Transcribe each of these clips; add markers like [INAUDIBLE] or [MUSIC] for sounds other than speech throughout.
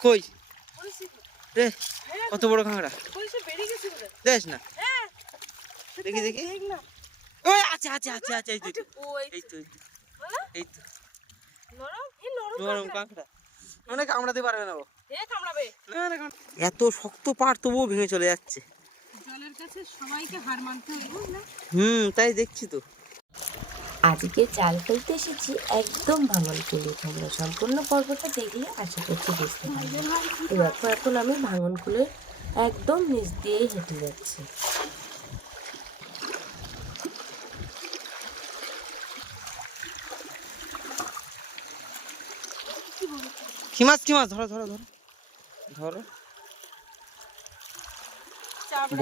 কই? রে হ্যাঁ, কত বড় কাঁকড়া? বোধহয়। দেখ না। হ্যাঁ। দেখি, দেখি। ওই আছে আছে আছে আছে এই তো এই তো, ও, এই তো নরম, কাঁকড়া। মানে কামড়াতে পারবে না ও। এত শক্ত পাড় তবুও ভেঙে চলে যাচ্ছে। জলের কাছে সবাইকে হার মানতে হয় হুম তাই দেখছি তো। আজকে জাল ফেলতে এসেছি একদম ভাঙন কুলে তোমরা সম্পূর্ণ পর্বটা দেখলে আশা করছি বুঝতে পারবে। দেখো এখন আমি ভাঙন কুলের একদম নিচ দিয়ে হেঁটে যাচ্ছি। কি মাছ কি মাছ? ধরো ধরো ধরো। ধরো।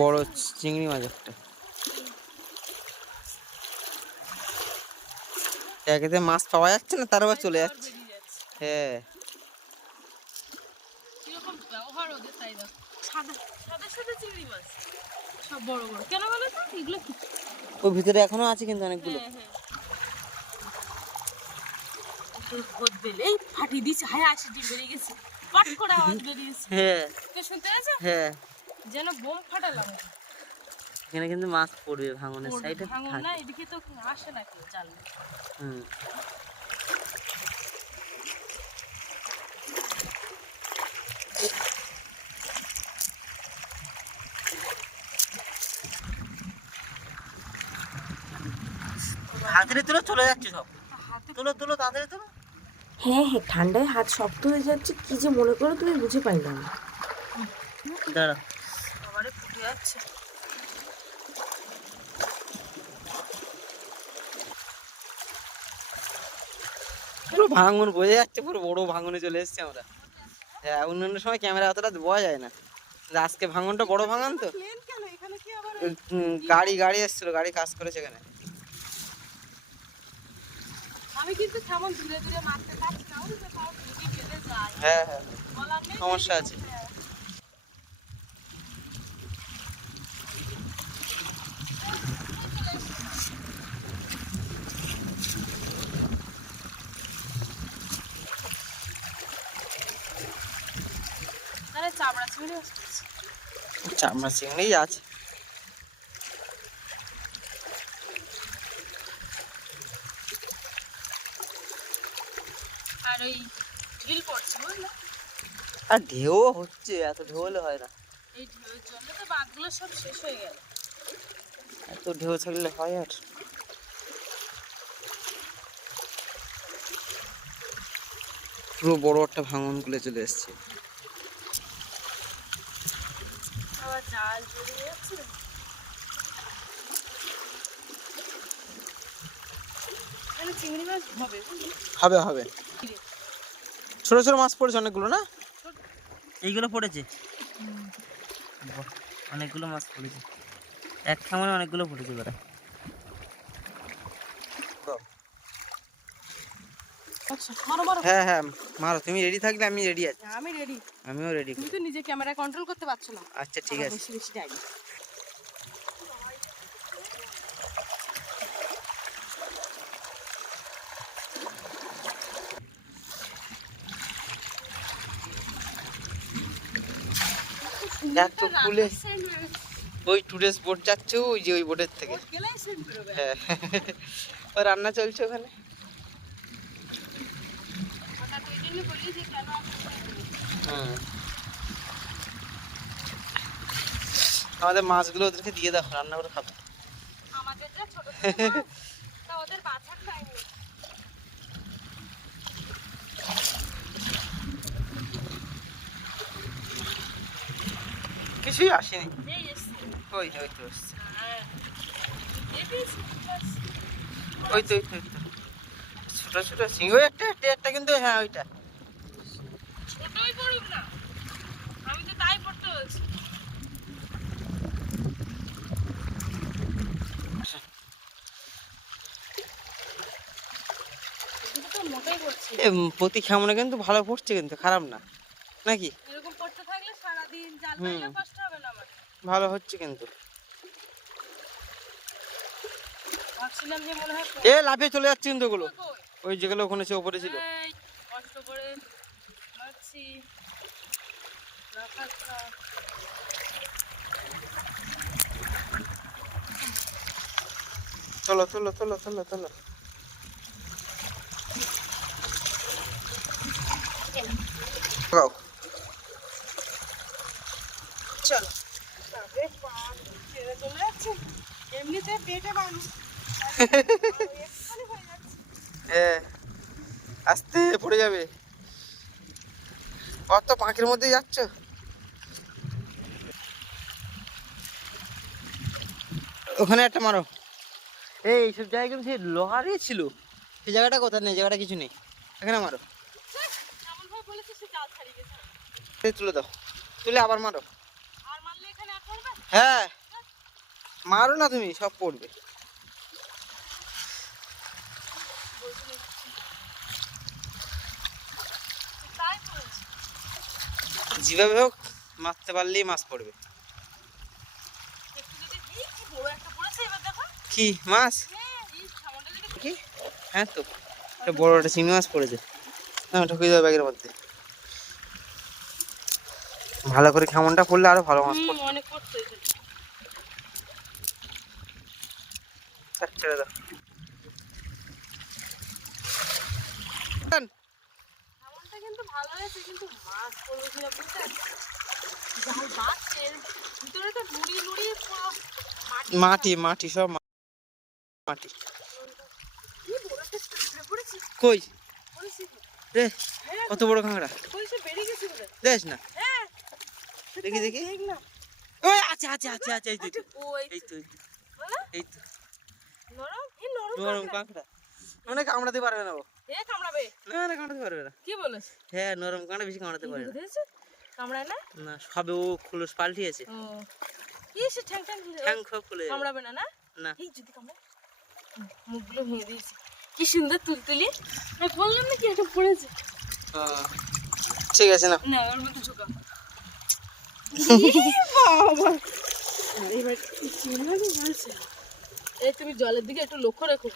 বড় চিংড়ি মাছ একটা। মাছ পাওয়া যাচ্ছে না তার আবার চলে যাচ্ছে। হ্যাঁ। ওর ভিতরে এখনও আছে কিন্তু অনেকগুলো। হ্যাঁ হ্যাঁ। দিচ্ছে হায় আসি ডিম বেরিয়ে গেছে। পট করে আওয়াজ বেরিয়েছে। হ্যাঁ। কে শুনতে হ্যাঁ। যেন বোম ফাটালাম। এখানে কিন্তু মাছ পড়বে ভাঙনের সাইডে ভাঙন না এদিকে তো আসে না কেউ জাল হুম। হাতের তুলো চলে যাচ্ছে সব। হাতে তুলো তুলো তাড়াতাড়ি তুলো। হ্যাঁ হ্যাঁ ঠান্ডায় হাত শক্ত হয়ে যাচ্ছে কি যে মনে করো তুমি বুঝে পাইলাম না। দাঁড়া। আবারে ফুটে যাচ্ছে। পুরো ভাঙন বোঝা যাচ্ছে পুরো বড় ভাঙনে চলে এসেছি আমরা। হ্যাঁ অন্যান্য সময় ক্যামেরা অতটা বোঝা যায় না। আজকে ভাঙনটা বড় ভাঙন তো। গাড়ি গাড়ি এসেছিল গাড়ি কাজ করেছে এখানে। আমি কিন্তু কেমন দূরে দূরে মারতে না। হ্যাঁ হ্যাঁ। সমস্যা আছে। চামড়া চিংড়ি চামড়া চিংড়ি আছে। আর ওই ঢিল পড়ছে বুঝলে? আর ঢেউ হচ্ছে এত ঢেউ হলে হয় না। এই ঢেউয়ের জন্য তো বাঁধগুলো সব শেষ হয়ে গেল। এত ঢেউ ছাড়লে হয় আর? পুরো বড় একটা ভাঙন গুলে চলে এসছে। জাল যাচ্ছে চিংড়ি মাছ হবে হবে হবে। ছোট ছোট মাছ পড়েছে অনেকগুলো না? এইগুলো পড়েছে? অনেকগুলো মাছ পড়েছে। এক খামারে অনেকগুলো পড়েছে এবারে মারো মারো। হ্যাঁ হ্যাঁ মারো। তুমি রেডি থাকলে আমি রেডি আছি। আমি রেডি আমিও রেডি তুমি তো নিজে ক্যামেরা কন্ট্রোল করতে পারছ না। আচ্ছা ঠিক আছে। বেশি বেশি ডাকি দেখ তো খুলে ওই টুরিস্ট বোট যাচ্ছে ওই যে ওই বোটের থেকে। হ্যাঁ। ও রান্না চলছে ওখানে। ওটা তো এই বলি যে কেন হুম আমাদের মাছগুলো ওদেরকে দিয়ে দাও রান্না করে খাব। আমাদের যা ছোট ছোট তা ওদের বাছার টাইম কিছুই আসেনি। ওই তো। হ্যাঁ। ওই তো ওই তো ওই তো। ছোট ছোট সিং ওই একটা একটা একটা কিন্তু হ্যাঁ ওইটা ছোটই পড়ুক না আমি তো তাই পড়তে বলছি এদিকে তো মোটেই পড়ছে না। এ, উম, প্রতি খামনে কিন্তু ভালো পড়ছে কিন্তু খারাপ না। নাকি? এরকম পড়তে থাকলে সারাদিন জাল হুম। পাইলে কষ্ট হবে না আমার ভালো হচ্ছে কিন্তু। ভাবছিলাম যে মনে হয় এ লাফিয়ে চলে যাচ্ছে কিন্তু ওগুলো? ওই যেগুলো ওখানে সে ওপরে ছিল। কষ্ট করে। চলো চলো চলো চলো চলো। চলো। এমনিতে পেটে বানু [LAUGHS] আস্তে পড়ে যাবে। অত পাঁকের মধ্যে যাচ্ছ? ওখানে একটা মারো। এই এইসব জায়গা সে লোহারই ছিল। সেই জায়গাটা কোথায় নেই? জায়গাটা কিছু নেই। এখানে মারো। সে তুলে দাও। তুলে আবার মারো। হ্যাঁ। মারো না তুমি সব পড়বে। যেভাবে হোক মারতে পারলেই মাছ পড়বে। কি মাছ? কি? হ্যাঁ তো একটা বড় একটা চিংড়ি মাছ পড়েছে। হ্যাঁ ঢুকিয়ে দেবে ব্যাগের মধ্যে। ভালো করে খামনটা পড়লে আরও ভালো মাছ হুম, অনেক পড়ছে ছেড়ে দাও। কিন্তু ভালো হয়েছে কিন্তু মাছ পড়বে কিনা বুঝতে ভিতরে তো নুড়ি নুড়ি পুরো মাটি মাটি সব মাটি। কই? রে কত বড় কাঁকড়া। দেখ না। দেখি দেখি। ওই আছে আছে আছে আছে এই তো এই তো, এই তো নরম এই নরম নরম কাঁকড়া। মানে কামড়াতে পারবে না ও। এ কামড়াবে। না না কামড়াতে পারবে না। কি বলিস? হ্যাঁ নরম কাঁকড়া বেশি কামড়াতে পারে না। কামড়ায় না? না সবে ও খুলস পাল্টিয়েছে। ও। কি ঠ্যাং ঠ্যাং ঠ্যাং খুলে কামড়াবে না না? না। এই যদি কামড়ায় মুখগুলো ভেঙে দিয়েছে। কি সুন্দর তুলতুলি। আমি বললাম না কি একটা পড়েছে। ঠিক আছে না। না ওর মধ্যে ঢোকা এই তুমি জলের দিকে একটু লক্ষ্য রেখো।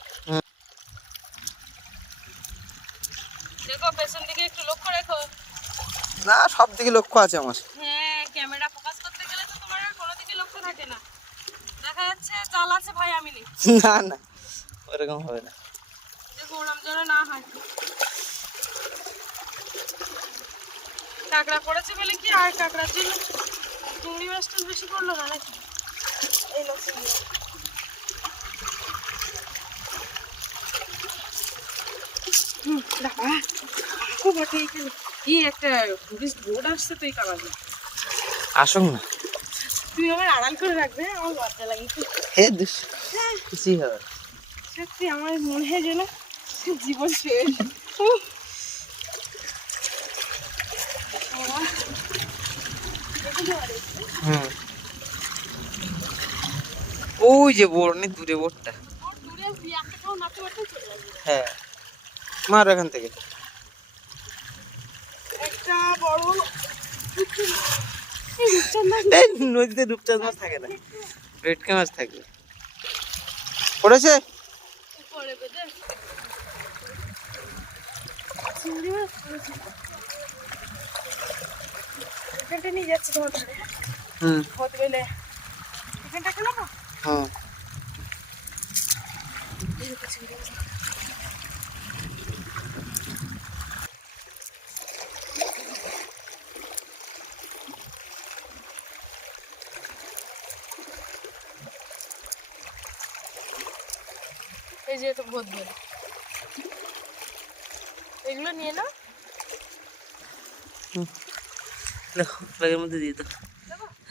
দেখো পেছন দিকে একটু লক্ষ্য রেখো। না সব দিকে লক্ষ্য আছে আমার। হ্যাঁ ক্যামেরা ফোকাস করতে গেলে তো তোমার আর কোনো দিকে লক্ষ্য থাকে না। দেখা যাচ্ছে জাল আছে ভাই আমি নেই না না ওরকম হবে না। দেখো ওরম না হয়। কাঁকড়া পড়েছে বলে কি আর কাঁকড়ার জন্য চিংড়ি মাছটা বেশি পড়ল না নাকি? এই লোক চিংড়ি হুম, দাঁড়া। বটে এইখানে। কি একটা বোর্ড আসছে তো এই কাগজে আসুক না। তুমি আমার আড়াল করে রাখবে আমার লজ্জা লাগে। হে দুস কিছুই হবে সত্যি আমার মনে হয় যেন জীবন শেষ। হুম। ওই যে বোর অনেক দূরে বোরটা। হ্যাঁ। মার এখান থেকে। একটা বড় নদীতে রূপচাঁদ মাছ থাকে না। ভেটকি মাছ থাকে। পড়েছে? পড়ে বেঁধে চিংড়ি মাছ পড়েছে এখানটা নিয়ে যাচ্ছে তোমার ধারে হুম হতে গেলে এখানটা খেলো না হ্যাঁ এই যে ভোট বেল এগুলো নিয়ে না দেখো ব্যাগের মধ্যে দিয়ে দাও।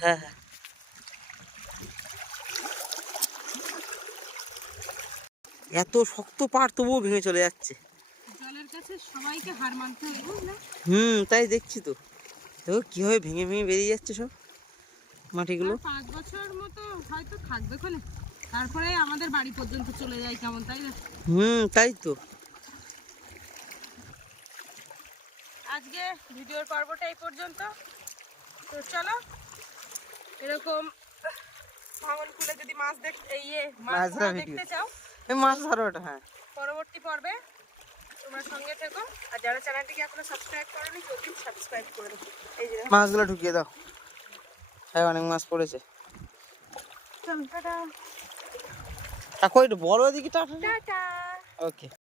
হ্যাঁ হ্যাঁ। এত শক্ত পাড় তবুও ভেঙে চলে যাচ্ছে। জলের কাছে সবাইকে হার মানতে হবে হুম তাই দেখছি তো। দেখো কীভাবে ভেঙে ভেঙে বেরিয়ে যাচ্ছে সব মাটিগুলো। পাঁচ বছর মতো হয়তো থাকবে তারপরে আমাদের বাড়ি পর্যন্ত চলে যায় কেমন তাই না? হুম তাই তো। আজকে ভিডিওর পর্বটা এই পর্যন্ত। তো চলো এরকম ভাঙন খুলে যদি মাছ দেখতে ইয়ে মাছ। দেখতে চাও এই মাছ ধরো ওটা হ্যাঁ। পরবর্তী পর্বে তোমরা সঙ্গে থেকো। আর যারা চ্যানেলটিকে এখনও সাবস্ক্রাইব করোনি জলদি সাবস্ক্রাইব করে দেবো এই যে। মাছগুলো ঢুকিয়ে দাও। হ্যাঁ অনেক মাছ পড়েছে। চল টাটা। টাকো একটু বড় দিকে টাটা। টাটা। ওকে